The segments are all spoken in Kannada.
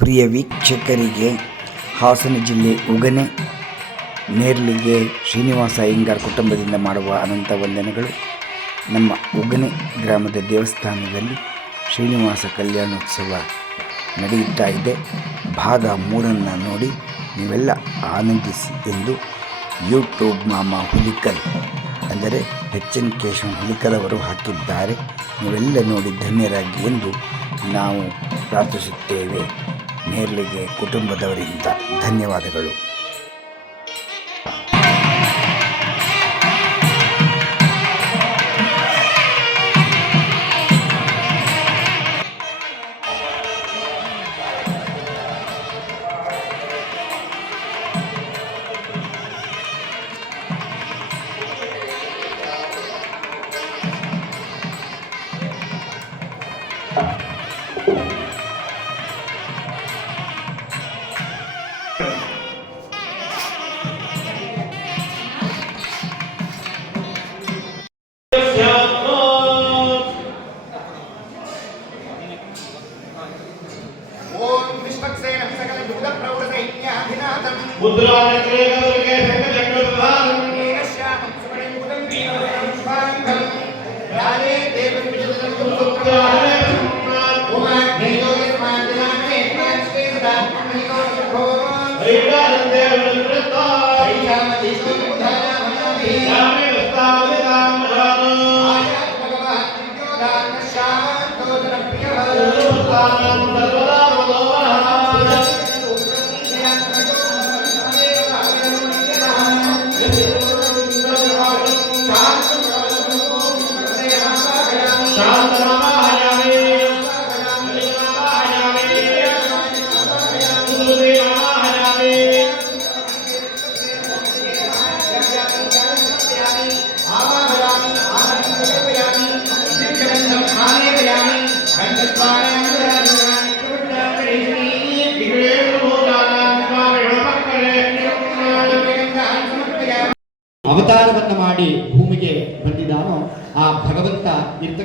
ಪ್ರಿಯ ವೀಕ್ಷಕರಿಗೆ ಹಾಸನ ಜಿಲ್ಲೆ ಉಗನೆ ನೇರ್ಲಿಗೆ ಶ್ರೀನಿವಾಸ ಅಯ್ಯಂಗಾರ್ ಕುಟುಂಬದಿಂದ ಮಾಡುವ ಅನಂತ ವಂದನೆಗಳು. ನಮ್ಮ ಉಗನೆ ಗ್ರಾಮದ ದೇವಸ್ಥಾನದಲ್ಲಿ ಶ್ರೀನಿವಾಸ ಕಲ್ಯಾಣೋತ್ಸವ ನಡೆಯುತ್ತಾ ಇದೆ. ಭಾಗ ಮೂರನ್ನು ನೋಡಿ ನೀವೆಲ್ಲ ಆನಂದಿಸಿ ಎಂದು ಯೂಟ್ಯೂಬ್ ಮಾಮ ಹುಲಿಕಲ್ ಅಂದರೆ ಎಚ್ ಎನ್ ಕೇಶವ ಹುಲಿಕಲ್ ಅವರು ಹಾಕಿದ್ದಾರೆ. ನೀವೆಲ್ಲ ನೋಡಿ ಧನ್ಯರಾಗಿ ಎಂದು ನಾವು ಪ್ರಾರ್ಥಿಸುತ್ತೇವೆ. ನೇರ್ಲಿಗೆ ಕುಟುಂಬದವರಿಂದ ಧನ್ಯವಾದಗಳು. Amen.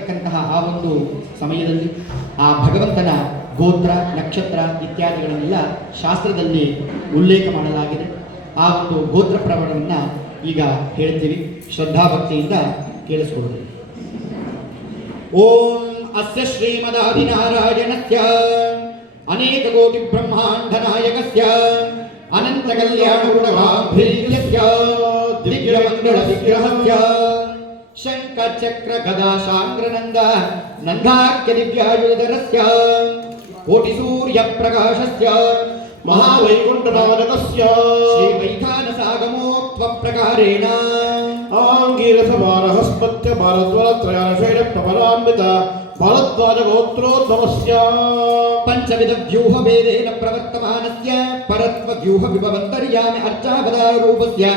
ಇರ್ತಕ್ಕಂತಹ ಆ ಒಂದು ಸಮಯದಲ್ಲಿ ಆ ಭಗವಂತನ ಗೋತ್ರ, ನಕ್ಷತ್ರ ಇತ್ಯಾದಿಗಳನ್ನೆಲ್ಲ ಶಾಸ್ತ್ರದಲ್ಲಿ ಉಲ್ಲೇಖ ಮಾಡಲಾಗಿದೆ. ಆ ಒಂದು ಗೋತ್ರ ಪ್ರಮಾಣವನ್ನು ಈಗ ಹೇಳ್ತೀವಿ. ಶ್ರದ್ಧಾಭಕ್ತಿಯಿಂದ ಕೇಳಿಸ್ಕೊಳ್ಳೋದು ಓಂ ಅಸ್ಯ ಶ್ರೀಮದಾದಿನಾರಾಯಣಸ್ಯ ಅನೇಕ ಕೋಟಿ ಬ್ರಹ್ಮಾಂಡ ನಾಯಕಸ್ಯ. ಅನಂತ ಕಲ್ಯಾಣ ಗುಣವಾಭೀರ್ಯಸ್ಯ ದಿವ್ಯ ಮಂಗಳ ವಿಗ್ರಹಸ್ಯ. ಶಂಖ ಚಕ್ರ ಗದಾ ಶಾಂಗ್ರನಂದ ನಂದಾಕ್ಯ ದಿವ್ಯಾಯುಧರಸ್ಯ ಕೋಟಿ भरद्वाजगोत्रोद्भवस्य पञ्चविधव्यूहभेदेन प्रवर्तमानस्य परत्वव्यूहविभवन्तर्यामि अर्चावतारूपस्य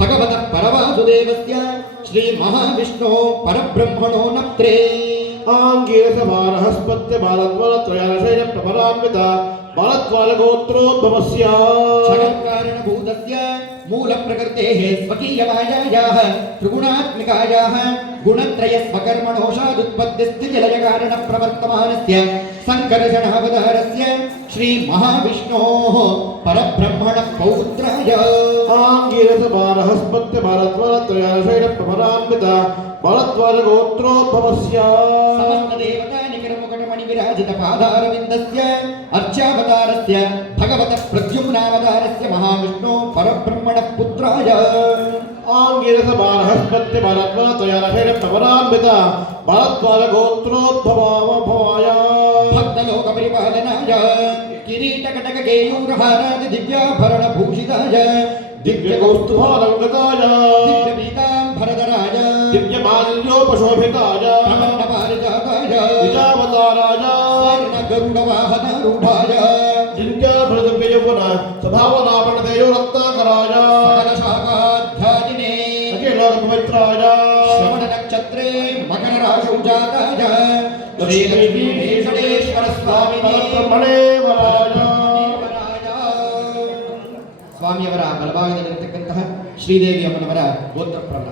भगवतः परवासुदेवस्य श्रीमहाविष्णो परब्रह्मणो नप्त्रे आङ्गीरसमानहस्पत्य बालद्वालत्रयाशयन प्रपरान्विता बालद्वालगोत्रोद्भवस्य जगत्कारणभूतस्य मूलप्रकृतेः स्वकीयमायायाः त्रिगुणात्मिकायाः గుణత్రయ స్వకర్మణోషాదుత్పత్తిస్థితిలయ కారణ ప్రవర్తమానస్య సంకర్షణావతారస్య శ్రీ మహావిష్ణోః పరబ్రహ్మణ పౌత్రాయ ఆంగీరస బాలహస్పత్య భారద్వారత్రయాశైర ప్రపరాన్విత భారద్వార గోత్రోద్భవస్య సమస్త దేవతా विराजितपादारविन्दस्य अर्चावतारस्य भगवतः प्रद्युम्नावतारस्य महाविष्णो परब्रह्मणः पुत्राय आङ्गिरसमानहस्पत्यमरत्मनतयारभैरप्रवरान्वित भरद्वाजगोत्रोद्भवामभवाय भक्तलोकपरिपालनाय किरीटकटककेयूरहारादि दिव्याभरणभूषिताय दिव्यगौस्तुभालङ्गताय दिव्यपीताम्भरधराय। दिव्यमाल्योपशोभिताय ನಿಜಾವತಾರಾಯ स्वर्णगरुडवाहनारूढाय ಜಿಂಕ್ಯಾಭೃತವ್ಯಯೌವನ ಸ್ವಭಾವನಾಪಣತೆಯೋ ರತ್ನಾಕರಾಯ सकलशाखाध्यायिने ಅಖಿಲ ಪವಿತ್ರಾಯ श्रवणनक्षत्रे मकरराशौ जाताय श्रीलक्ष्मीवेङ्कटेश्वर स्वामिने ಬ್ರಹ್ಮಣೇ ವರಾಯ ಸ್ವಾಮಿಯವರ ಬಲಭಾಗದಲ್ಲಿರತಕ್ಕಂತಹ ಶ್ರೀದೇವಿ ಅಮ್ಮನವರ ಗೋತ್ರ ಪ್ರಬಲ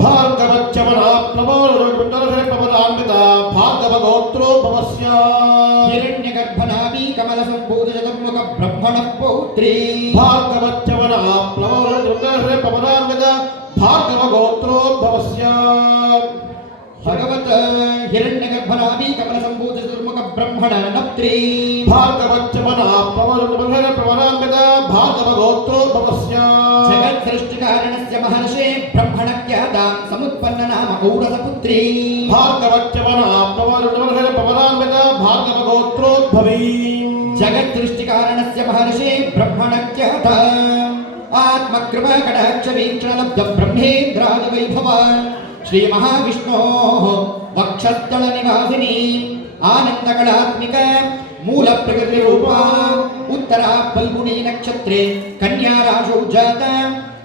ಭಾರ್ಗವಚ್ಚಮನ ಪ್ಲವೋರುಂಡಲಶಯ ಪ್ರಬಲಾನ್ವಿತ पौत्रोभवस्य हिरण्यगर्भनामी कमलसम्भूतचतुर्मुख ब्रह्मणः पौत्री भार्गवच्चवनः प्लवरपवनान्वद भार्गवगोत्रोद्भवस्य भगवत् हिरण्यगर्भनामी कमलसम्भूतचतुर्मुख ब्रह्मण नप्त्री भार्गवच्चवनः प्लवरपवनान्वद भार्गवगोत्रोद्भवस्य जगत्सृष्टिकारणस्य महर्षे ब्रह्मणख्यातां समुद्र मकौडसपुत्री भार्गवच्चवनाप्नवरुणवरपवनान्विता भार्गवगोत्रोद्भवी जगद्दृष्टिकारणस्य महर्षि ब्रह्मणज्ञः आत्मकृपकटहक्षवीक्षणलब्धं उत्तरा फल्गुणी नक्षत्रे कन्या राशो जाता।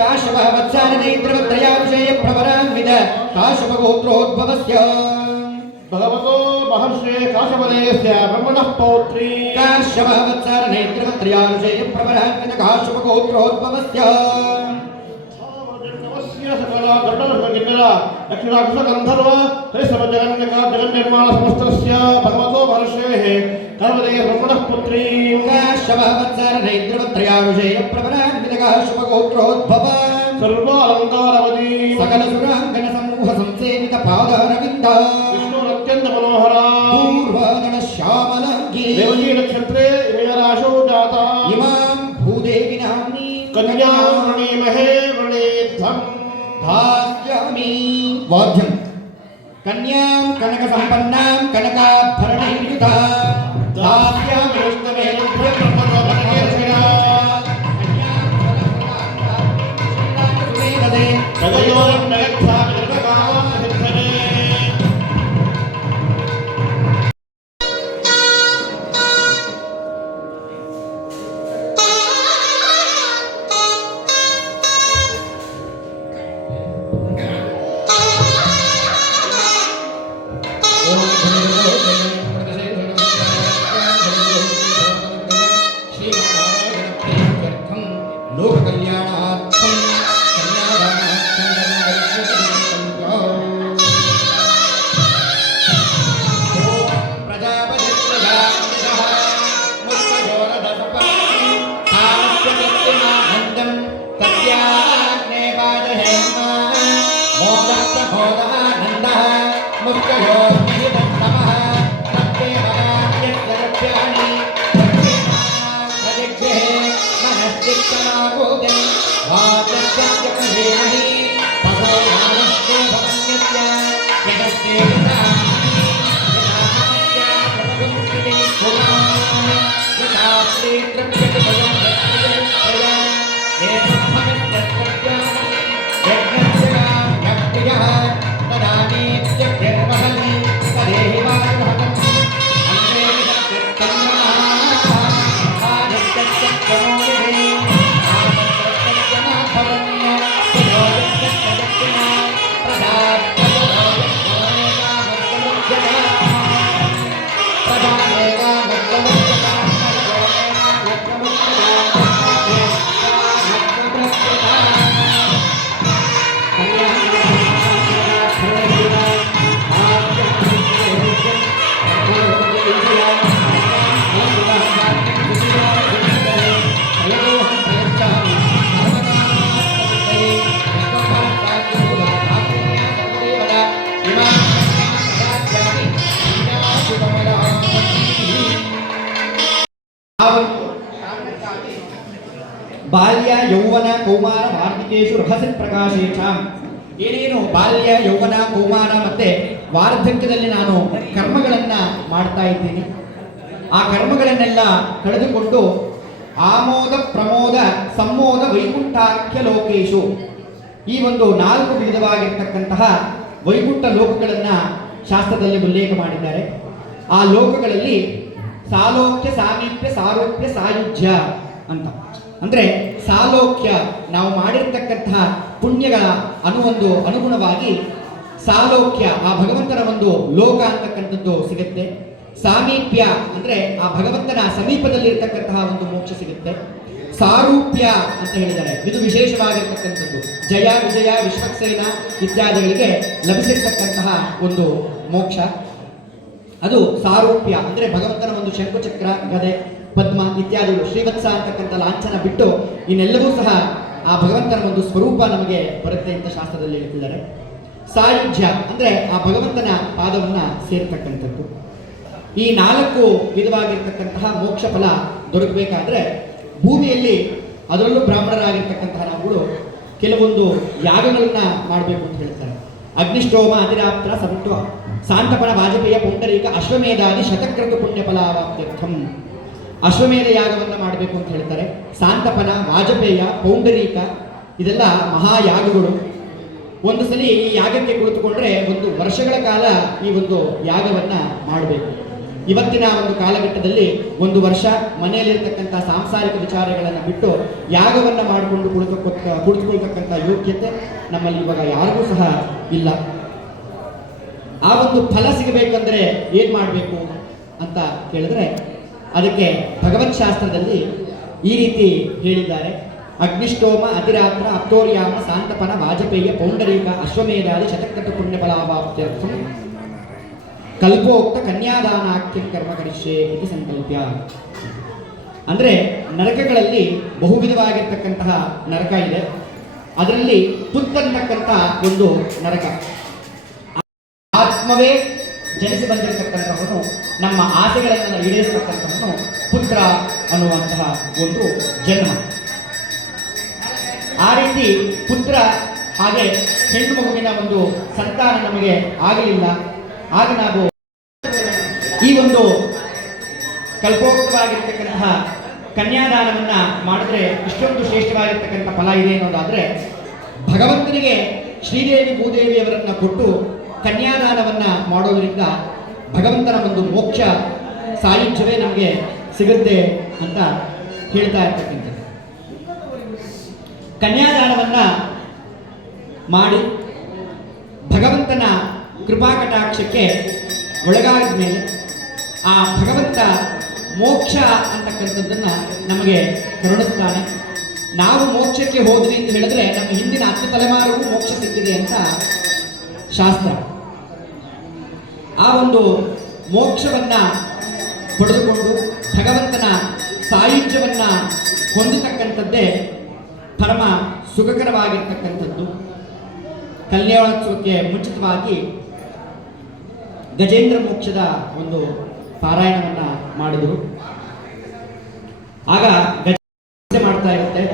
काशवः वत्सारनेन्द्रवत्रयाभिषये प्रवरान्विद काशवगोत्रोद्भवस्य भगवतो महर्षे काशपदेस्य ब्रह्मणः पौत्री। काशवः वत्सारनेन्द्रवत्रयाभिषये प्रवरान्विद काशवगोत्रोद्भवस्य ವಿಷಯ ಪ್ರವರಾನ್ವಿತ ಕಾಶ್ಯಪ ಗೋತ್ರೋದ್ಭವಸ್ಯ ನಮಸ್ಯ ಸಕಲ ಗರುಡರ್ಷಗಿನ್ನರ ದಕ್ಷಿಣಾಕ್ಷ ಗಂಧರ್ವ ಹರಿಸಮ ಜಗನ್ಯಕ ಜಗನ್ನಿರ್ಮಾಣ ಸಮಸ್ತಸ್ಯ ಭಗವತೋ ಮಹರ್ಷೇಃ ಕರ್ಮದೇ ಬ್ರಹ್ಮಣಃ ಪುತ್ರೀ ಕಾಶ್ಯಪಾವತ್ಸಾರ ನೈದ್ರವತ್ರಯ ವಿಷಯ ಪ್ರವರಾನ್ವಿತ ಕಾಶ್ಯಪ ಗೋತ್ರೋದ್ಭವ ಸರ್ವಾಲಂಕಾರವತಿ ಸಕಲ ಸುರಾಂಗನ ಸಮೂಹ ಸಂಸೇವಿತ ಪಾದಾರವಿಂದ ವಿಷ್ಣುರತ್ಯಂತ ಮನೋಹರ ಪೂರ್ವಾದನ ಶ್ಯಾಮಲಾಂಗಿ ದೇವಕೀ ನಕ್ಷತ್ರೇ ಮೇಯರಾಶೋ ಜಾತ ಇಮಾಂ ಭೂದೇವಿ ನಾಮ್ನಿ ಕನ್ಯಾ ವೃಣೀಮಹೇ ವೃಣೀಧ್ವಂ భాష్యామి వాద్యం కన్యాం కనక సంపన్నాం కనకాభరణయుత ప్రజయోరం నగత్వా లోక కళ్యాణ ಬಾಲ್ಯ ಯೌವನ ಕೌಮಾರ ವಾರ್ಧಿಕೇಶು ರಹಸ್ಯ ಪ್ರಕಾಶೇಶ. ಏನೇನು ಬಾಲ್ಯ, ಯೌವನ, ಕೌಮಾರ ಮತ್ತೆ ವಾರ್ಧಕ್ಯದಲ್ಲಿ ನಾನು ಕರ್ಮಗಳನ್ನ ಮಾಡ್ತಾ ಇದ್ದೀನಿ. ಆ ಕರ್ಮಗಳನ್ನೆಲ್ಲ ಕಳೆದುಕೊಂಡು ಆಮೋದ, ಪ್ರಮೋದ ಸಂಮೋದ ವೈಕುಂಠಾಖ್ಯ ಲೋಕೇಶು ಈ ಒಂದು ನಾಲ್ಕು ವಿಧವಾಗಿರ್ತಕ್ಕಂತಹ ವೈಕುಂಠ ಲೋಕಗಳನ್ನ ಶಾಸ್ತ್ರದಲ್ಲಿ ಉಲ್ಲೇಖ ಮಾಡಿದ್ದಾರೆ. ಆ ಲೋಕಗಳಲ್ಲಿ ಸಾಲೋಕ್ಯ ಸಾಮೀಪ್ಯ ಸಾರೂಪ್ಯ ಸಾಯುಜ್ಯ ಅಂತ. ಅಂದ್ರೆ ಸಾಲೋಕ್ಯ ನಾವು ಮಾಡಿರ್ತಕ್ಕಂತಹ ಪುಣ್ಯಗಳ ಅನು ಒಂದು ಅನುಗುಣವಾಗಿ ಸಾಲೋಕ್ಯ ಆ ಭಗವಂತನ ಒಂದು ಲೋಕ ಅಂತಕ್ಕಂಥದ್ದು ಸಿಗುತ್ತೆ. ಸಾಮೀಪ್ಯ ಅಂದ್ರೆ ಆ ಭಗವಂತನ ಸಮೀಪದಲ್ಲಿರ್ತಕ್ಕಂತಹ ಒಂದು ಮೋಕ್ಷ ಸಿಗುತ್ತೆ. ಸಾರೂಪ್ಯ ಅಂತ ಹೇಳಿದ್ದಾರೆ. ಇದು ವಿಶೇಷವಾಗಿರ್ತಕ್ಕಂಥದ್ದು. ಜಯ ವಿಜಯ ವಿಶ್ವಕ್ಸೇನ ಇತ್ಯಾದಿಗಳಿಗೆ ಲಭಿಸಿರ್ತಕ್ಕಂತಹ ಒಂದು ಮೋಕ್ಷ. ಅದು ಸಾರೂಪ್ಯ, ಅಂದ್ರೆ ಭಗವಂತನ ಒಂದು ಶಂಕುಚಕ್ರ, ಗದೆ, ಪದ್ಮ ಇತ್ಯಾದಿಗಳು ಶ್ರೀವತ್ಸ ಅಂತಕ್ಕಂಥ ಲಾಂಛನ ಬಿಟ್ಟು ಇನ್ನೆಲ್ಲವೂ ಸಹ ಆ ಭಗವಂತನ ಒಂದು ಸ್ವರೂಪ ನಮಗೆ ಬರುತ್ತೆ ಅಂತ ಶಾಸ್ತ್ರದಲ್ಲಿ ಹೇಳ್ತಿದ್ದಾರೆ. ಸಾಯುಜ್ಯ, ಅಂದ್ರೆ ಆ ಭಗವಂತನ ಪಾದವನ್ನ ಸೇರ್ತಕ್ಕಂಥದ್ದು. ಈ ನಾಲ್ಕು ವಿಧವಾಗಿರ್ತಕ್ಕಂತಹ ಮೋಕ್ಷ ಫಲ ದೊರಕಬೇಕಾದ್ರೆ ಭೂಮಿಯಲ್ಲಿ ಅದರಲ್ಲೂ ಬ್ರಾಹ್ಮಣರಾಗಿರ್ತಕ್ಕಂತಹ ನಾವುಗಳು ಕೆಲವೊಂದು ಯಾಗಗಳನ್ನ ಮಾಡಬೇಕು ಅಂತ ಹೇಳ್ತಾರೆ. ಅಗ್ನಿಷ್ಟೋಮ ಅತಿರಾಪ್ತರ ಸಂತ್ವ ಸಾಂತಪನ ವಾಜಪೇಯ ಪುಂಡರೀಕ ಅಶ್ವಮೇಧಾದಿ ಶತಕ್ರತು ಪುಣ್ಯ ಫಲಾವಾಪ್ತ್ಯರ್ಥಂ ಅಶ್ವಮೇಧ ಯಾಗವನ್ನು ಮಾಡಬೇಕು ಅಂತ ಹೇಳ್ತಾರೆ. ಸಾಂತಪನ, ವಾಜಪೇಯ, ಪೌಂಡರೀಕ, ಇದೆಲ್ಲ ಮಹಾಯಾಗಗಳು. ಒಂದು ಸಲ ಈ ಯಾಗಕ್ಕೆ ಕುಳಿತುಕೊಂಡ್ರೆ ಒಂದು ವರ್ಷಗಳ ಕಾಲ ಈ ಒಂದು ಯಾಗವನ್ನ ಮಾಡಬೇಕು. ಇವತ್ತಿನ ಒಂದು ಕಾಲಘಟ್ಟದಲ್ಲಿ ಒಂದು ವರ್ಷ ಮನೆಯಲ್ಲಿರ್ತಕ್ಕಂಥ ಸಾಂಸಾರಿಕ ವಿಚಾರಗಳನ್ನು ಬಿಟ್ಟು ಯಾಗವನ್ನು ಮಾಡಿಕೊಂಡು ಕುಳಿತು ಕುಳಿತುಕೊಳ್ತಕ್ಕಂಥ ಯೋಗ್ಯತೆ ನಮ್ಮಲ್ಲಿ ಇವಾಗ ಯಾರಿಗೂ ಸಹ ಇಲ್ಲ. ಆ ಒಂದು ಫಲ ಸಿಗಬೇಕಂದ್ರೆ ಏನ್ ಮಾಡಬೇಕು ಅಂತ ಕೇಳಿದ್ರೆ ಅದಕ್ಕೆ ಭಗವತ್ ಶಾಸ್ತ್ರದಲ್ಲಿ ಈ ರೀತಿ ಹೇಳಿದ್ದಾರೆ. ಅಗ್ನಿಷ್ಟೋಮ ಅತಿರಾತ್ರ, ಅಪ್ತೋರ್ಯಾಮ, ಸಾಂತಪನ, ವಾಜಪೇಯ, ಪೌಂಡರೀಕ, ಅಶ್ವಮೇಧಾದಿ ಶತಕೃತ ಪುಣ್ಯಫಲಾಭಾಪ್ತ್ಯರ್ಥ ಕಲ್ಪೋಕ್ತ ಕನ್ಯಾದಾನಾಖ್ಯ ಕರ್ಮ ಕರಿಷ್ಯೆ ಇದು ಸಂಕಲ್ಪ್ಯ. ಅಂದ್ರೆ ನರಕಗಳಲ್ಲಿ ಬಹು ವಿಧವಾಗಿರ್ತಕ್ಕಂತಹ ನರಕ ಇದೆ. ಅದರಲ್ಲಿ ಪುತ್ತನ್ನಕ್ಕಂತಹ ಒಂದು ನರಕ. ಆತ್ಮವೇ ಜನಿಸಿ ಬಂದಿರತಕ್ಕಂಥವನು ನಮ್ಮ ಆಸೆಗಳನ್ನು ಈಡೇರಿಸತಕ್ಕಂಥವನು ಪುತ್ರ ಅನ್ನುವಂತಹ ಒಂದು ಜನ್ಮ. ಆ ರೀತಿ ಪುತ್ರ ಹಾಗೆ ಹೆಣ್ಣು ಮಗುವಿನ ಒಂದು ಸಂತಾನ ನಮಗೆ ಆಗಲಿಲ್ಲ. ಆಗ ನಾವು ಈ ಒಂದು ಕಲ್ಪೋಕ್ತವಾಗಿರ್ತಕ್ಕಂತಹ ಕನ್ಯಾದಾನವನ್ನ ಮಾಡಿದ್ರೆ ಇಷ್ಟೊಂದು ಶ್ರೇಷ್ಠವಾಗಿರ್ತಕ್ಕಂಥ ಫಲ ಇದೆ ಅನ್ನೋದಾದ್ರೆ ಭಗವಂತನಿಗೆ ಶ್ರೀದೇವಿ ಭೂದೇವಿಯವರನ್ನ ಕೊಟ್ಟು ಕನ್ಯಾದಾನವನ್ನ ಮಾಡೋದ್ರಿಂದ ಭಗವಂತನ ಒಂದು ಮೋಕ್ಷ ಸಾಯುಜ್ಯವೇ ನಮಗೆ ಸಿಗುತ್ತೆ ಅಂತ ಹೇಳ್ತಾ ಇರ್ತಕ್ಕಂಥದ್ದು. ಕನ್ಯಾದಾನವನ್ನ ಮಾಡಿ ಭಗವಂತನ ಕೃಪಾ ಕಟಾಕ್ಷಕ್ಕೆ ಒಳಗಾದ ಮೇಲೆ ಆ ಭಗವಂತ ಮೋಕ್ಷ ಅಂತಕ್ಕಂಥದ್ದನ್ನು ನಮಗೆ ಕರುಣಿಸ್ತಾನೆ. ನಾವು ಮೋಕ್ಷಕ್ಕೆ ಹೋದ್ವಿ ಅಂತ ಹೇಳಿದ್ರೆ ನಮ್ಮ ಹಿಂದಿನ ಹತ್ತು ತಲೆಮಾರಿಗೂ ಮೋಕ್ಷ ಸಿಕ್ಕಿದೆ ಅಂತ ಶಾಸ್ತ್ರ. ಆ ಒಂದು ಮೋಕ್ಷವನ್ನ ಪಡೆದುಕೊಂಡು ಭಗವಂತನ ಸಾಯುಜ್ಯವನ್ನ ಹೊಂದತಕ್ಕಂಥದ್ದೇ ಪರಮ ಸುಖಕರವಾಗಿರ್ತಕ್ಕಂಥದ್ದು. ಕಲ್ಯಾಣೋತ್ಸವಕ್ಕೆ ಮುಂಚಿತವಾಗಿ ಗಜೇಂದ್ರ ಮೋಕ್ಷದ ಒಂದು ಪಾರಾಯಣವನ್ನ ಮಾಡಿದರು. ಆಗ ಗಜೆ ಮಾಡ್ತಾ ಇರುತ್ತೆ.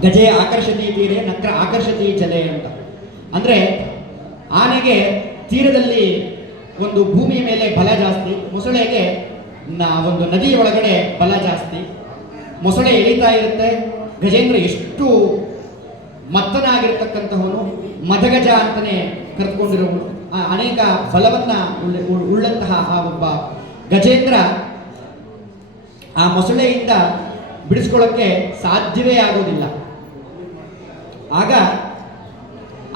ಗಜೆ ಆಕರ್ಷತಿ ತೀರೆ ನಕ್ರ ಆಕರ್ಷತಿ ಜಲೆ ಅಂತ. ಅಂದ್ರೆ ಆನೆಗೆ ತೀರದಲ್ಲಿ ಒಂದು ಭೂಮಿಯ ಮೇಲೆ ಬಲ ಜಾಸ್ತಿ, ಮೊಸಳೆಗೆ ಒಂದು ನದಿಯ ಒಳಗಡೆ ಬಲ ಜಾಸ್ತಿ. ಮೊಸಳೆ ಎಳಿತಾ ಇರುತ್ತೆ. ಗಜೇಂದ್ರ ಎಷ್ಟು ಮತ್ತನಾಗಿರ್ತಕ್ಕಂತಹವನು ಮದಗಜ ಅಂತಾನೆ ಕರೆದುಕೊಂಡಿರೋ ಆ ಅನೇಕ ಬಲವನ್ನ ಉಳ್ಳ- ಉಳ್ಳಂತಹ ಆ ಒಬ್ಬ ಗಜೇಂದ್ರ ಆ ಮೊಸಳೆಯಿಂದ ಬಿಡಿಸ್ಕೊಳ್ಳೋಕ್ಕೆ ಸಾಧ್ಯವೇ ಆಗೋದಿಲ್ಲ. ಆಗ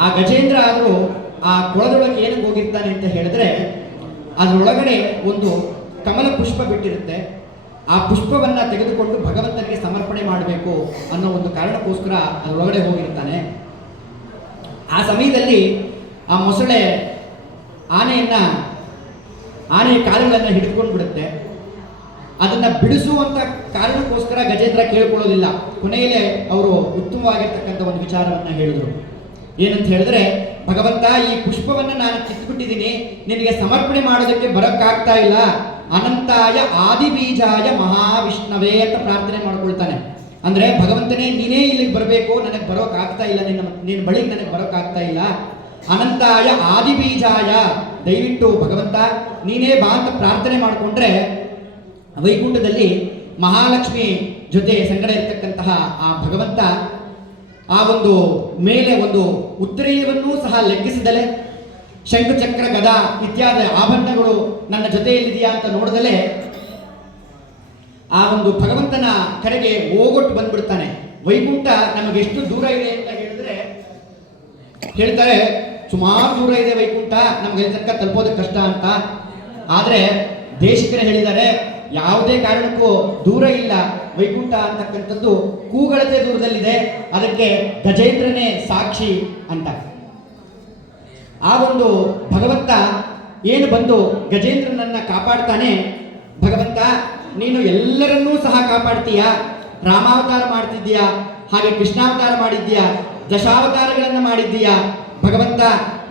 ಆ ಗಜೇಂದ್ರ ಆದರೂ ಆ ಕೊಳದೊಳಗೆ ಏನಕ್ಕೆ ಹೋಗಿರ್ತಾನೆ ಅಂತ ಹೇಳಿದ್ರೆ, ಅದರೊಳಗಡೆ ಒಂದು ಕಮಲ ಪುಷ್ಪ ಬಿಟ್ಟಿರುತ್ತೆ. ಆ ಪುಷ್ಪವನ್ನ ತೆಗೆದುಕೊಂಡು ಭಗವಂತನಿಗೆ ಸಮರ್ಪಣೆ ಮಾಡಬೇಕು ಅನ್ನೋ ಒಂದು ಕಾರಣಕ್ಕೋಸ್ಕರ ಅದರೊಳಗಡೆ ಹೋಗಿರ್ತಾನೆ. ಆ ಸಮಯದಲ್ಲಿ ಆ ಮೊಸಳೆ ಆನೆಯನ್ನ, ಆನೆಯ ಕಾಲುಗಳನ್ನ ಹಿಡಿದುಕೊಂಡು ಬಿಡುತ್ತೆ ಅದನ್ನ ಬಿಡಿಸುವಂತ ಕಾರಣಕ್ಕೋಸ್ಕರ ಗಜೇಂದ್ರ ಕೇಳ್ಕೊಳ್ಳೋದಿಲ್ಲ. ಕೊನೆಯಲ್ಲೇ ಅವರು ಉತ್ತಮವಾಗಿರ್ತಕ್ಕಂಥ ಒಂದು ವಿಚಾರವನ್ನ ಹೇಳಿದ್ರು. ಏನಂತ ಹೇಳಿದ್ರೆ, ಭಗವಂತ ಈ ಪುಷ್ಪವನ್ನು ನಾನು ಕಿತ್ಬಿಟ್ಟಿದ್ದೀನಿ ನಿನಗೆ ಸಮರ್ಪಣೆ ಮಾಡೋದಕ್ಕೆ ಬರೋಕ್ಕಾಗ್ತಾ ಇಲ್ಲ. ಅನಂತಾಯ ಆದಿಬೀಜಾಯ ಮಹಾವಿಷ್ಣವೇ ಅಂತ ಪ್ರಾರ್ಥನೆ ಮಾಡ್ಕೊಳ್ತಾನೆ. ಅಂದ್ರೆ, ಭಗವಂತನೇ, ನೀನೇ ಇಲ್ಲಿಗೆ ಬರಬೇಕು, ನನಗೆ ಬರೋಕ್ ಆಗ್ತಾ ಇಲ್ಲ. ನಿನ್ನ ನಿನ್ನ ಬಳಿಗೆ ನನಗೆ ಬರೋಕ್ ಆಗ್ತಾ ಇಲ್ಲ. ಅನಂತಾಯ ಆದಿಬೀಜಾಯ. ದಯವಿಟ್ಟು ಭಗವಂತ, ನೀನೇ ಬಾ ಅಂತ ಪ್ರಾರ್ಥನೆ ಮಾಡಿಕೊಂಡ್ರೆ, ವೈಕುಂಠದಲ್ಲಿ ಮಹಾಲಕ್ಷ್ಮಿ ಜೊತೆ ಸಂಗಡ ಇರ್ತಕ್ಕಂತಹ ಆ ಭಗವಂತ ಆ ಒಂದು ಮೇಲೆ ಒಂದು ಉತ್ತರೀಯವನ್ನೂ ಸಹ ಲೆಕ್ಕಿಸಿದಲೆ. ಶಂಖಚಕ್ರ ಗದಾ ಇತ್ಯಾದಿ ಆಭರಣಗಳು ನನ್ನ ಜೊತೆಯಲ್ಲಿದೆಯಾ ಅಂತ ನೋಡಿದಲೆ. ಆ ಒಂದು ಭಗವಂತನ ಕರೆಗೆ ಹೋಗೊಟ್ಟು ಬಂದ್ಬಿಡ್ತಾನೆ. ವೈಕುಂಠ ನಮಗೆ ಎಷ್ಟು ದೂರ ಇದೆ ಅಂತ ಹೇಳಿದ್ರೆ, ಹೇಳ್ತಾರೆ, ಸುಮಾರು ದೂರ ಇದೆ ವೈಕುಂಠ, ನಮ್ಗೆ ತನಕ ತಲುಪೋದಕ್ಕೆ ಕಷ್ಟ ಅಂತ. ಆದರೆ ದೇಶಿಕರೇ ಹೇಳಿದ್ದಾರೆ ಯಾವುದೇ ಕಾರಣಕ್ಕೂ ದೂರ ಇಲ್ಲ ವೈಕುಂಠ ಅಂತಕ್ಕಂಥದ್ದು. ಕೂಗಳತೆ ದೂರದಲ್ಲಿದೆ. ಅದಕ್ಕೆ ಗಜೇಂದ್ರನೇ ಸಾಕ್ಷಿ ಅಂತ. ಆ ಒಂದು ಭಗವಂತ ಏನು ಬಂದು ಗಜೇಂದ್ರನನ್ನ ಕಾಪಾಡ್ತಾನೆ? ಭಗವಂತ, ನೀನು ಎಲ್ಲರನ್ನೂ ಸಹ ಕಾಪಾಡ್ತೀಯ? ರಾಮಾವತಾರ ಮಾಡ್ತಿದ್ದೀಯಾ? ಹಾಗೆ ಕೃಷ್ಣಾವತಾರ ಮಾಡಿದ್ದೀಯಾ? ದಶಾವತಾರಗಳನ್ನು ಮಾಡಿದ್ದೀಯಾ? ಭಗವಂತ,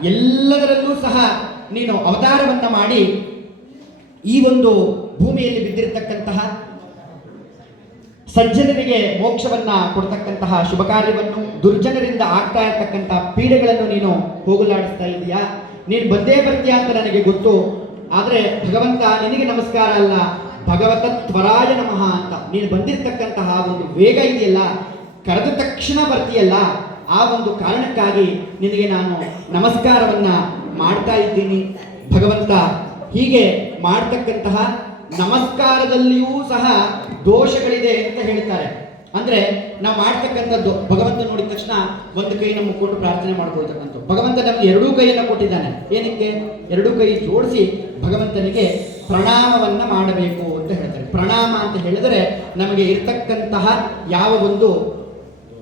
ಎಲ್ಲದರಲ್ಲೂ ಸಹ ನೀನು ಅವತಾರವನ್ನ ಮಾಡಿ ಈ ಒಂದು ಭೂಮಿಯಲ್ಲಿ ಬಿದ್ದಿರತಕ್ಕಂತಹ ಸಜ್ಜನರಿಗೆ ಮೋಕ್ಷವನ್ನ ಕೊಡ್ತಕ್ಕಂತಹ ಶುಭ ಕಾರ್ಯವನ್ನು ದುರ್ಜನರಿಂದ ಆಗ್ತಾ ಇರತಕ್ಕಂತಹ ಪೀಡೆಗಳನ್ನು ನೀನು ಹೋಗಲಾಡಿಸ್ತಾ ಇದೆಯಾ ನೀನು ಬಂದೇ ಬರ್ತೀಯ ಅಂತ ನನಗೆ ಗೊತ್ತು. ಆದ್ರೆ ಭಗವಂತ ನಿನಗೆ ನಮಸ್ಕಾರ ಅಲ್ಲ. ಭಗವತ ತ್ವರಾಯ ನಮಃ ಅಂತ. ನೀನು ಬಂದಿರ್ತಕ್ಕಂತಹ ಒಂದು ವೇಗ ಇದೆಯಲ್ಲ, ಕರೆದ ತಕ್ಷಣ ಬರ್ತೀಯಲ್ಲ, ಆ ಒಂದು ಕಾರಣಕ್ಕಾಗಿ ನಿನಗೆ ನಾನು ನಮಸ್ಕಾರವನ್ನ ಮಾಡ್ತಾ ಇದ್ದೀನಿ. ಭಗವಂತ ಹೀಗೆ ಮಾಡ್ತಕ್ಕಂತಹ ನಮಸ್ಕಾರದಲ್ಲಿಯೂ ಸಹ ದೋಷಗಳಿದೆ ಅಂತ ಹೇಳ್ತಾರೆ. ಅಂದ್ರೆ ನಾವು ಮಾಡ್ತಕ್ಕಂಥದ್ದು ಭಗವಂತ ನೋಡಿದ ತಕ್ಷಣ ಒಂದು ಕೈ ನಮ್ಮ ಕೊಟ್ಟು ಪ್ರಾರ್ಥನೆ ಮಾಡ್ಕೊಳ್ತಕ್ಕಂಥ ಭಗವಂತ ನಮ್ಗೆ ಎರಡೂ ಕೈಯನ್ನು ಕೊಟ್ಟಿದ್ದಾನೆ. ಏನಕ್ಕೆ? ಎರಡೂ ಕೈ ಜೋಡಿಸಿ ಭಗವಂತನಿಗೆ ಪ್ರಣಾಮವನ್ನ ಮಾಡಬೇಕು ಅಂತ ಹೇಳ್ತಾರೆ. ಪ್ರಣಾಮ ಅಂತ ಹೇಳಿದರೆ ನಮಗೆ ಇರ್ತಕ್ಕಂತಹ ಯಾವ ಒಂದು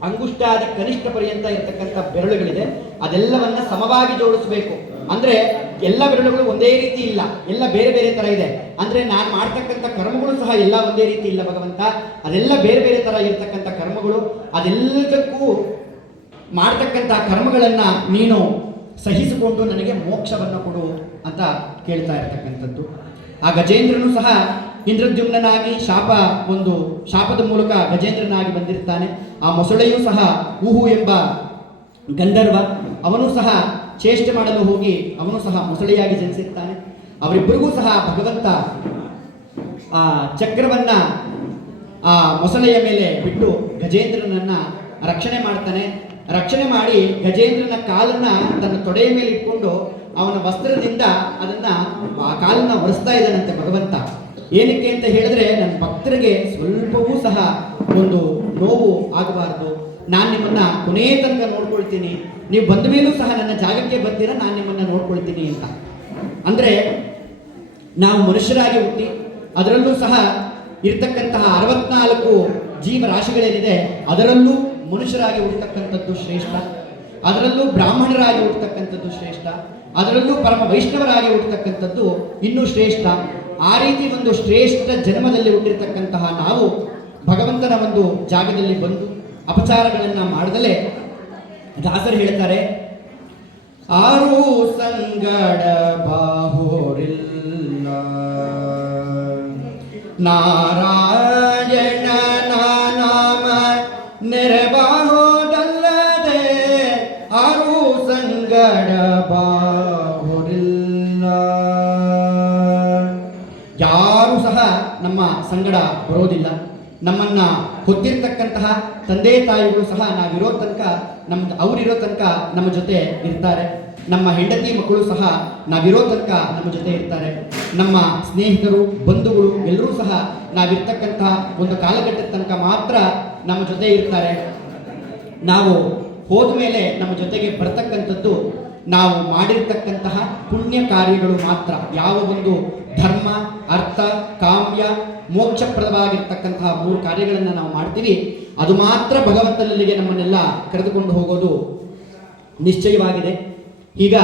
ಅಂಗುಷ್ಟಾದಿ ಕನಿಷ್ಠ ಪರ್ಯಂತ ಇರತಕ್ಕಂಥ ಬೆರಳುಗಳಿದೆ, ಅದೆಲ್ಲವನ್ನ ಸಮವಾಗಿ ಜೋಡಿಸಬೇಕು. ಅಂದ್ರೆ ಎಲ್ಲ ಬೆರಳುಗಳು ಒಂದೇ ರೀತಿ ಇಲ್ಲ. ಎಲ್ಲ ಬೇರೆ ಬೇರೆ ತರ ಇದೆ. ಅಂದ್ರೆ ನಾನು ಮಾಡ್ತಕ್ಕಂಥ ಕರ್ಮಗಳು ಸಹ ಎಲ್ಲ ಒಂದೇ ರೀತಿ ಇಲ್ಲ, ಭಗವಂತ. ಅದೆಲ್ಲ ಬೇರೆ ಬೇರೆ ತರ ಇರತಕ್ಕಂಥ ಕರ್ಮಗಳು. ಅದೆಲ್ಲದಕ್ಕೂ ಮಾಡ್ತಕ್ಕಂಥ ಕರ್ಮಗಳನ್ನ ನೀನು ಸಹಿಸಿಕೊಂಡು ನನಗೆ ಮೋಕ್ಷವನ್ನು ಕೊಡು ಅಂತ ಕೇಳ್ತಾ ಇರತಕ್ಕಂಥದ್ದು. ಆ ಗಜೇಂದ್ರನು ಸಹ ಇಂದ್ರದ್ಯುಮ್ನಾಗಿ ಶಾಪ ಒಂದು ಶಾಪದ ಮೂಲಕ ಗಜೇಂದ್ರನಾಗಿ ಬಂದಿರ್ತಾನೆ. ಆ ಮೊಸಳೆಯೂ ಸಹ ಊಹು ಎಂಬ ಗಂಧರ್ವ. ಅವನು ಸಹ ಚೇಷ್ಟೆ ಮಾಡಲು ಹೋಗಿ ಅವನು ಸಹ ಮೊಸಳೆಯಾಗಿ ಜನಿಸಿರ್ತಾನೆ. ಅವರಿಬ್ಬರಿಗೂ ಸಹ ಭಗವಂತ, ಆ, ಚಕ್ರವನ್ನ, ಆ, ಮೊಸಳೆಯ ಮೇಲೆ ಬಿಟ್ಟು ಗಜೇಂದ್ರನನ್ನ ರಕ್ಷಣೆ ಮಾಡ್ತಾನೆ. ರಕ್ಷಣೆ ಮಾಡಿ ಗಜೇಂದ್ರನ ಕಾಲನ್ನ ತನ್ನ ತೊಡೆಯ ಮೇಲೆ ಇಟ್ಕೊಂಡು ಅವನ ವಸ್ತ್ರದಿಂದ ಅದನ್ನ ಆ ಕಾಲನ್ನ ಒರೆಸ್ತಾ ಇದ್ದಾನಂತೆ ಭಗವಂತ. ಏನಕ್ಕೆ ಅಂತ ಹೇಳಿದ್ರೆ, ನನ್ನ ಭಕ್ತರಿಗೆ ಸ್ವಲ್ಪವೂ ಸಹ ಒಂದು ನೋವು ಆಗಬಾರ್ದು. ನಾನು ನಿಮ್ಮನ್ನ ಕೊನೆಯ ತನಕ ನೋಡ್ಕೊಳ್ತೀನಿ. ನೀವು ಬಂದ ಮೇಲೂ ಸಹ ನನ್ನ ಜಾಗಕ್ಕೆ ಬರ್ತೀರಾ ನಾನು ನಿಮ್ಮನ್ನ ನೋಡ್ಕೊಳ್ತೀನಿ ಅಂತ. ಅಂದ್ರೆ, ನಾವು ಮನುಷ್ಯರಾಗಿ ಹುಟ್ಟಿ, ಅದರಲ್ಲೂ ಸಹ ಇರ್ತಕ್ಕಂತಹ ಅರವತ್ನಾಲ್ಕು ಜೀವರಾಶಿಗಳೇನಿದೆ, ಅದರಲ್ಲೂ ಮನುಷ್ಯರಾಗಿ ಹುಟ್ಟತಕ್ಕಂಥದ್ದು ಶ್ರೇಷ್ಠ. ಅದರಲ್ಲೂ ಬ್ರಾಹ್ಮಣರಾಗಿ ಹುಟ್ಟತಕ್ಕಂಥದ್ದು ಶ್ರೇಷ್ಠ. ಅದರಲ್ಲೂ ಪರಮ ವೈಷ್ಣವರಾಗಿ ಹುಟ್ಟತಕ್ಕಂಥದ್ದು ಇನ್ನೂ ಶ್ರೇಷ್ಠ. ಆ ರೀತಿ ಒಂದು ಶ್ರೇಷ್ಠ ಜನ್ಮದಲ್ಲಿ ಹುಟ್ಟಿರ್ತಕ್ಕಂತಹ ನಾವು ಭಗವಂತನ ಒಂದು ಜಾಗದಲ್ಲಿ ಬಂದು ಅಪಚಾರಗಳನ್ನ ಮಾಡದಲೇ ದಾಸರು ಹೇಳ್ತಾರೆ, ಆರು ಸಂಗಡ ಬಾಹೋರಿಲ್ಲ. ನಾರಾಯಣ ನಾಮ ನೆರಬಾಹೋದಲ್ಲದೆ ಆರು ಸಂಗಡ ಬಾಹುರಿಲ್ಲ. ಯಾರು ಸಹ ನಮ್ಮ ಸಂಗಡ ಬರೋದಿಲ್ಲ. ನಮ್ಮನ್ನ ಹೊತ್ತಿರ್ತಕ್ಕಂತಹ ತಂದೆ ತಾಯಿಗಳು ಸಹ ನಾವಿರೋ ತನಕ ನಮ್ಮ ಅವರಿರೋ ತನಕ ನಮ್ಮ ಜೊತೆ ಇರ್ತಾರೆ. ನಮ್ಮ ಹೆಂಡತಿ ಮಕ್ಕಳು ಸಹ ನಾವಿರೋ ತನಕ ನಮ್ಮ ಜೊತೆ ಇರ್ತಾರೆ. ನಮ್ಮ ಸ್ನೇಹಿತರು, ಬಂಧುಗಳು ಎಲ್ಲರೂ ಸಹ ನಾವಿರ್ತಕ್ಕಂತಹ ಒಂದು ಕಾಲಘಟ್ಟದ ತನಕ ಮಾತ್ರ ನಮ್ಮ ಜೊತೆ ಇರ್ತಾರೆ. ನಾವು ಹೋದ ಮೇಲೆ ನಮ್ಮ ಜೊತೆಗೆ ಬರ್ತಕ್ಕಂಥದ್ದು ನಾವು ಮಾಡಿರ್ತಕ್ಕಂತಹ ಪುಣ್ಯ ಕಾರ್ಯಗಳು ಮಾತ್ರ. ಯಾವ ಒಂದು ಧರ್ಮ ಅರ್ಥ, ಕಾಮ್ಯ ಮೋಕ್ಷಪ್ರದವಾಗಿರ್ತಕ್ಕಂತಹ ಮೂರು ಕಾರ್ಯಗಳನ್ನು ನಾವು ಮಾಡ್ತೀವಿ. ಅದು ಮಾತ್ರ ಭಗವಂತನಲ್ಲಿಗೆ ನಮ್ಮನ್ನೆಲ್ಲ ಕರೆದುಕೊಂಡು ಹೋಗೋದು ನಿಶ್ಚಯವಾಗಿದೆ. ಈಗ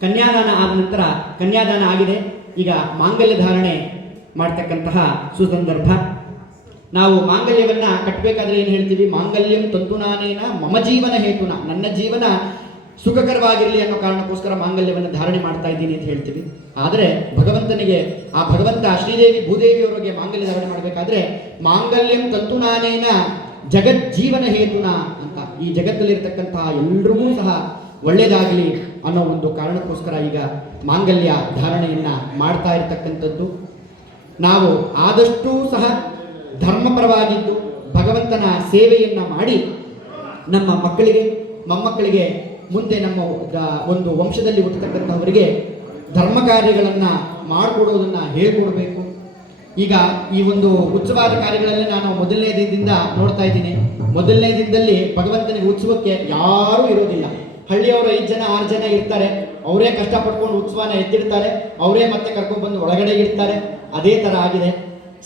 ಕನ್ಯಾದಾನ ಆದ ನಂತರ ಕನ್ಯಾದಾನ ಆಗಿದೆ. ಈಗ ಮಾಂಗಲ್ಯ ಧಾರಣೆ ಮಾಡ್ತಕ್ಕಂತಹ ಸುಸಂದರ್ಭ. ನಾವು ಮಾಂಗಲ್ಯವನ್ನು ಕಟ್ಟಬೇಕಾದ್ರೆ ಏನು ಹೇಳ್ತೀವಿ? ಮಾಂಗಲ್ಯಂ ತಂತುನಾನೇನ ಮಮ ಜೀವನ ಹೇತುನ. ನನ್ನ ಜೀವನ ಸುಖಕರವಾಗಿರಲಿ ಅನ್ನೋ ಕಾರಣಕ್ಕೋಸ್ಕರ ಮಾಂಗಲ್ಯವನ್ನು ಧಾರಣೆ ಮಾಡ್ತಾ ಇದ್ದೀನಿ ಅಂತ ಹೇಳ್ತೀವಿ ಆದರೆ ಭಗವಂತನಿಗೆ, ಆ ಭಗವಂತ ಶ್ರೀದೇವಿ ಭೂದೇವಿಯವರಿಗೆ ಮಾಂಗಲ್ಯ ಧಾರಣೆ ಮಾಡಬೇಕಾದ್ರೆ ಮಾಂಗಲ್ಯಂ ತಂತುನಾನೇನ ಜಗಜ್ಜೀವನ ಹೇತುನ ಅಂತ. ಈ ಜಗತ್ತಲ್ಲಿರ್ತಕ್ಕಂತಹ ಎಲ್ರಿಗೂ ಸಹ ಒಳ್ಳೆಯದಾಗಲಿ ಅನ್ನೋ ಒಂದು ಕಾರಣಕ್ಕೋಸ್ಕರ ಈಗ ಮಾಂಗಲ್ಯ ಧಾರಣೆಯನ್ನ ಮಾಡ್ತಾ ಇರತಕ್ಕಂಥದ್ದು. ನಾವು ಆದಷ್ಟೂ ಸಹ ಧರ್ಮಪರವಾಗಿದ್ದು ಭಗವಂತನ ಸೇವೆಯನ್ನ ಮಾಡಿ ನಮ್ಮ ಮಕ್ಕಳಿಗೆ, ಮೊಮ್ಮಕ್ಕಳಿಗೆ ಮುಂದೆ ನಮ್ಮ ಒಂದು ವಂಶದಲ್ಲಿ ಹುಟ್ಟತಕ್ಕಂಥವರಿಗೆ ಧರ್ಮ ಕಾರ್ಯಗಳನ್ನು ಮಾಡಿಕೊಡೋದನ್ನ ಹೇಳ್ಕೊಡ್ಬೇಕು. ಈಗ ಈ ಒಂದು ಉತ್ಸವಾದ ಕಾರ್ಯಗಳಲ್ಲಿ ನಾನು ಮೊದಲನೇ ದಿನದಿಂದ ನೋಡ್ತಾ ಇದ್ದೀನಿ. ಮೊದಲನೇ ದಿನದಲ್ಲಿ ಭಗವಂತನಿಗೆ ಉತ್ಸವಕ್ಕೆ ಯಾರೂ ಇರೋದಿಲ್ಲ. ಹಳ್ಳಿಯವರು ಐದು ಜನ, ಆರು ಜನ ಇರ್ತಾರೆ. ಅವರೇ ಕಷ್ಟಪಟ್ಕೊಂಡು ಉತ್ಸವನ ಎತ್ತಿಡ್ತಾರೆ. ಅವರೇ ಮತ್ತೆ ಕರ್ಕೊಂಡು ಬಂದು ಒಳಗಡೆ ಇಡ್ತಾರೆ. ಅದೇ ಥರ ಆಗಿದೆ.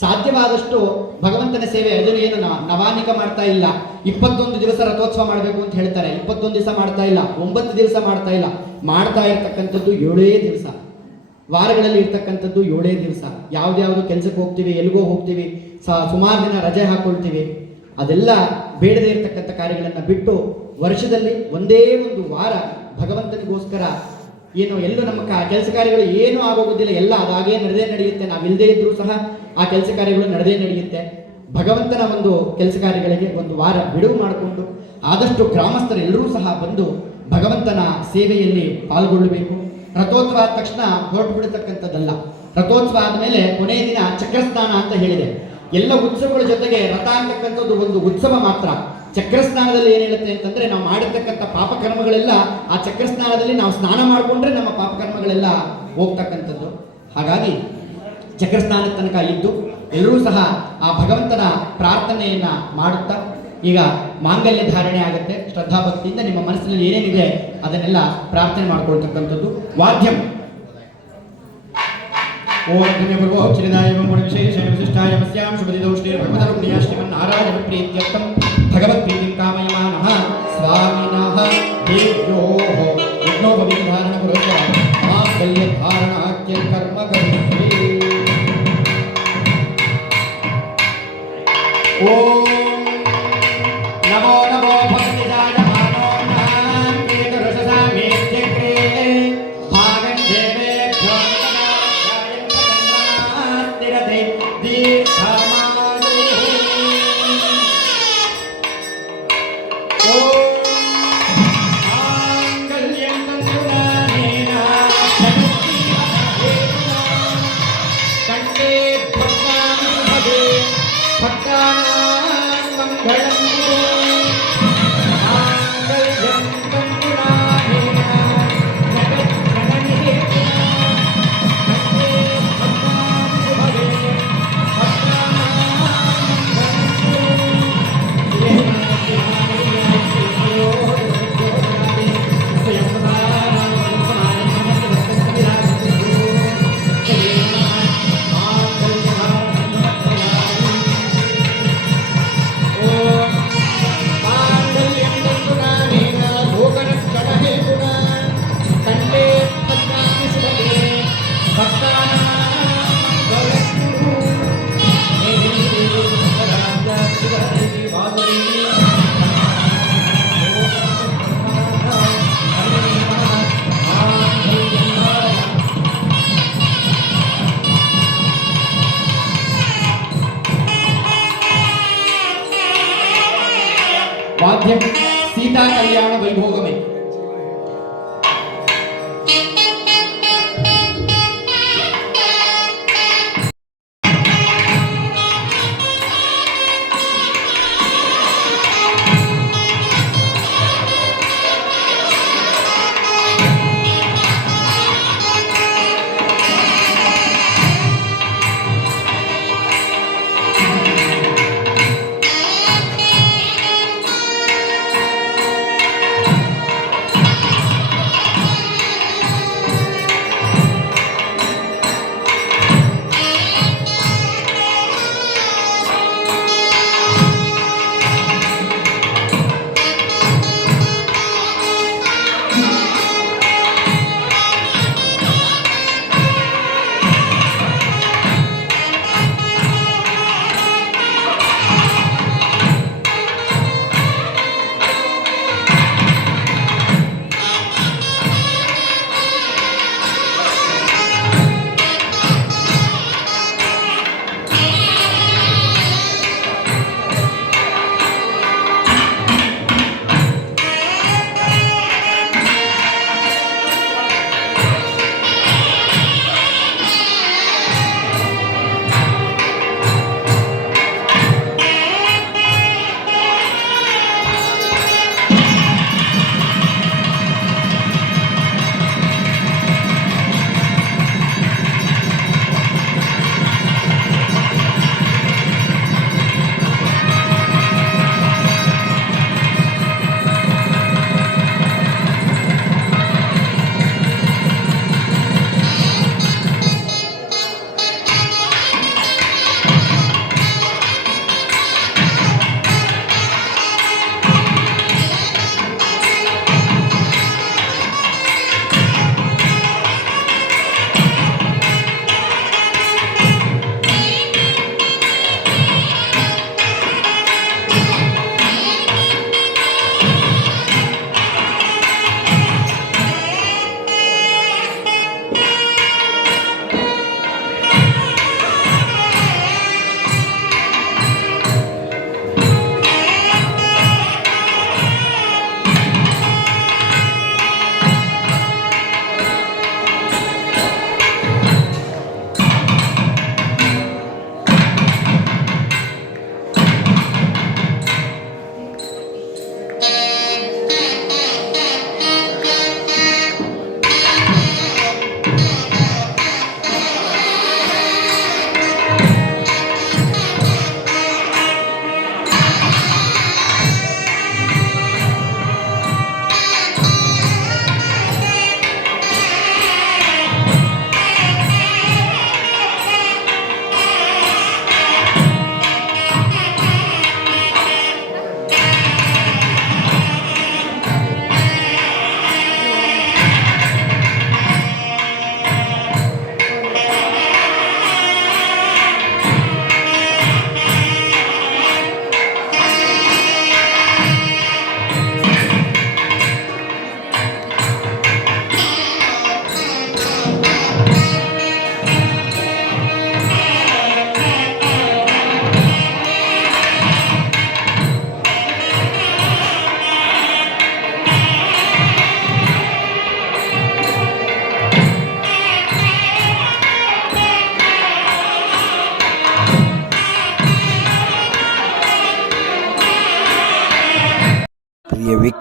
ಸಾಧ್ಯವಾದಷ್ಟು ಭಗವಂತನ ಸೇವೆ ಅದನ್ನು ಏನು ನವಾನಿಕ ಮಾಡ್ತಾ ಇಲ್ಲ. ಇಪ್ಪತ್ತೊಂದು ದಿವಸ ರಥೋತ್ಸವ ಮಾಡಬೇಕು ಅಂತ ಹೇಳ್ತಾರೆ. ಇಪ್ಪತ್ತೊಂದು ದಿವಸ ಮಾಡ್ತಾ ಇಲ್ಲ. ಒಂಬತ್ತು ದಿವಸ ಮಾಡ್ತಾ ಇಲ್ಲ. ಮಾಡ್ತಾ ಇರ್ತಕ್ಕಂಥದ್ದು ಏಳೇ ದಿವಸ. ವಾರಗಳಲ್ಲಿ ಇರ್ತಕ್ಕಂಥದ್ದು ಏಳೇ ದಿವಸ. ಯಾವ್ದ್ಯಾವ್ದು ಕೆಲಸಕ್ಕೆ ಹೋಗ್ತೀವಿ, ಎಲ್ಲಿಗೋ ಹೋಗ್ತೀವಿ ಸುಮಾರು ದಿನ ರಜೆ ಹಾಕೊಳ್ತೀವಿ. ಅದೆಲ್ಲ ಬೇಡದೇ ಇರತಕ್ಕಂಥ ಕಾರ್ಯಗಳನ್ನು ಬಿಟ್ಟು ವರ್ಷದಲ್ಲಿ ಒಂದೇ ಒಂದು ವಾರ ಭಗವಂತನಿಗೋಸ್ಕರ ಏನು ಎಲ್ಲೂ ನಮ್ಮ ಕೆಲಸ ಕಾರ್ಯಗಳು ಏನೂ ಆಗೋಗುದಿಲ್ಲ. ಎಲ್ಲ ಅದಾಗೇ ನಡೆದೇ ನಡೆಯುತ್ತೆ. ನಾವಿಲ್ಲದೇ ಇದ್ರೂ ಸಹ ಆ ಕೆಲಸ ಕಾರ್ಯಗಳು ನಡೆದೇ ನಡೆಯುತ್ತೆ. ಭಗವಂತನ ಒಂದು ಕೆಲಸ ಕಾರ್ಯಗಳಿಗೆ ಒಂದು ವಾರ ಬಿಡುವು ಮಾಡಿಕೊಂಡು ಆದಷ್ಟು ಗ್ರಾಮಸ್ಥರೆಲ್ಲರೂ ಸಹ ಬಂದು ಭಗವಂತನ ಸೇವೆಯಲ್ಲಿ ಪಾಲ್ಗೊಳ್ಳಬೇಕು. ರಥೋತ್ಸವ ಆದ ತಕ್ಷಣ ಹೊರಟು ಬಿಡತಕ್ಕಂಥದ್ದಲ್ಲ ರಥೋತ್ಸವ ಆದಮೇಲೆ ಕೊನೆಯ ದಿನ ಚಕ್ರಸ್ನಾನ ಅಂತ ಹೇಳಿದೆ. ಎಲ್ಲ ಉತ್ಸವಗಳ ಜೊತೆಗೆ ರಥ ಅಂತಕ್ಕಂಥದ್ದು ಒಂದು ಉತ್ಸವ ಮಾತ್ರ. ಚಕ್ರಸ್ನಾನದಲ್ಲಿ ಏನು ಹೇಳುತ್ತೆ ಅಂತಂದ್ರೆ ನಾವು ಮಾಡಿರ್ತಕ್ಕಂಥ ಪಾಪಕರ್ಮಗಳೆಲ್ಲ ಆ ಚಕ್ರಸ್ನಾನದಲ್ಲಿ ನಾವು ಸ್ನಾನ ಮಾಡಿಕೊಂಡ್ರೆ ನಮ್ಮ ಪಾಪಕರ್ಮಗಳೆಲ್ಲ ಹೋಗ್ತಕ್ಕಂಥದ್ದು. ಹಾಗಾಗಿ ಚಕ್ರಸ್ನಾನದ ತನಕ ಇದ್ದು ಎಲ್ಲರೂ ಸಹ ಆ ಭಗವಂತನ ಪ್ರಾರ್ಥನೆಯನ್ನ ಮಾಡುತ್ತಾ ಈಗ ಮಾಂಗಲ್ಯ ಧಾರಣೆ ಆಗುತ್ತೆ. ಶ್ರದ್ಧಾಭಕ್ತಿಯಿಂದ ನಿಮ್ಮ ಮನಸ್ಸಿನಲ್ಲಿ ಏನೇನಿದೆ ಅದನ್ನೆಲ್ಲ ಪ್ರಾರ್ಥನೆ ಮಾಡ್ಕೊಳ್ತಕ್ಕಂಥದ್ದು. ವಾದ್ಯಂ. ಓಂ ಧನ್ಯ ಪೂರ್ವೋ ಚಿರದಾಯ ಗುಣ ವಿಶೇಷ ವಿಶಿಷ್ಟಾಯ भगवद्प्रीतिं कामयमानः वाद्यं सीता कल्याण वैभोग में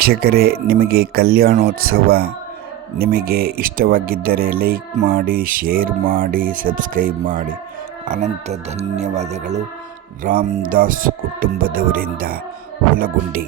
ವೀಕ್ಷಕರೇ, ನಿಮಗೆ ಕಲ್ಯಾಣೋತ್ಸವ ನಿಮಗೆ ಇಷ್ಟವಾಗಿದ್ದರೆ ಲೈಕ್ ಮಾಡಿ, ಶೇರ್ ಮಾಡಿ, ಸಬ್ಸ್ಕ್ರೈಬ್ ಮಾಡಿ. ಅನಂತ ಧನ್ಯವಾದಗಳು. ರಾಮದಾಸ್ ಕುಟುಂಬದವರಿಂದ ಹುಲಗುಂಡಿ.